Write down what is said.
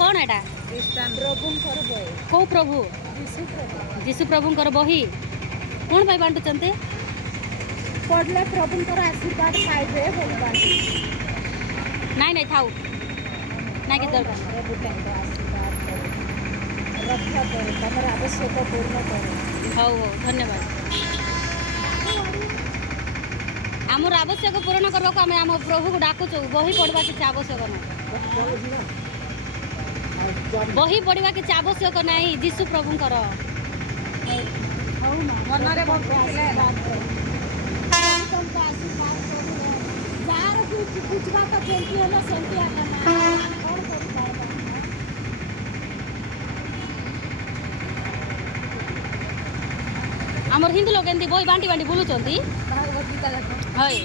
कौन एटा कौ प्रभु जीशु प्रभुंकर बही कौन भाई बांटुचंते पढ़ले प्रभुंकर आशीर्वाद पाइबे बोली बांटु नहीं नहीं थाऊ नहीं कि दरकार प्रभु तांको आशीर्वाद करे रक्षा करे तमर आवश्यक पूर्ण करे हौ हौ धन्यवाद आमर आवश्यक पूर्ण करबा को आम प्रभु को डाकुचु बही पढ़वा किसी आवश्यक नहीं बही पढ़वा किसी आवश्यक नहीं जीशु प्रभुंकर मनरे आशीर्वाद जार बुझवा तो जेंटी होला सेंटी आला कौन कर आमर हिंदू लोग एंती बही बांटी बांटी बुलुचंती भागवत गीता हय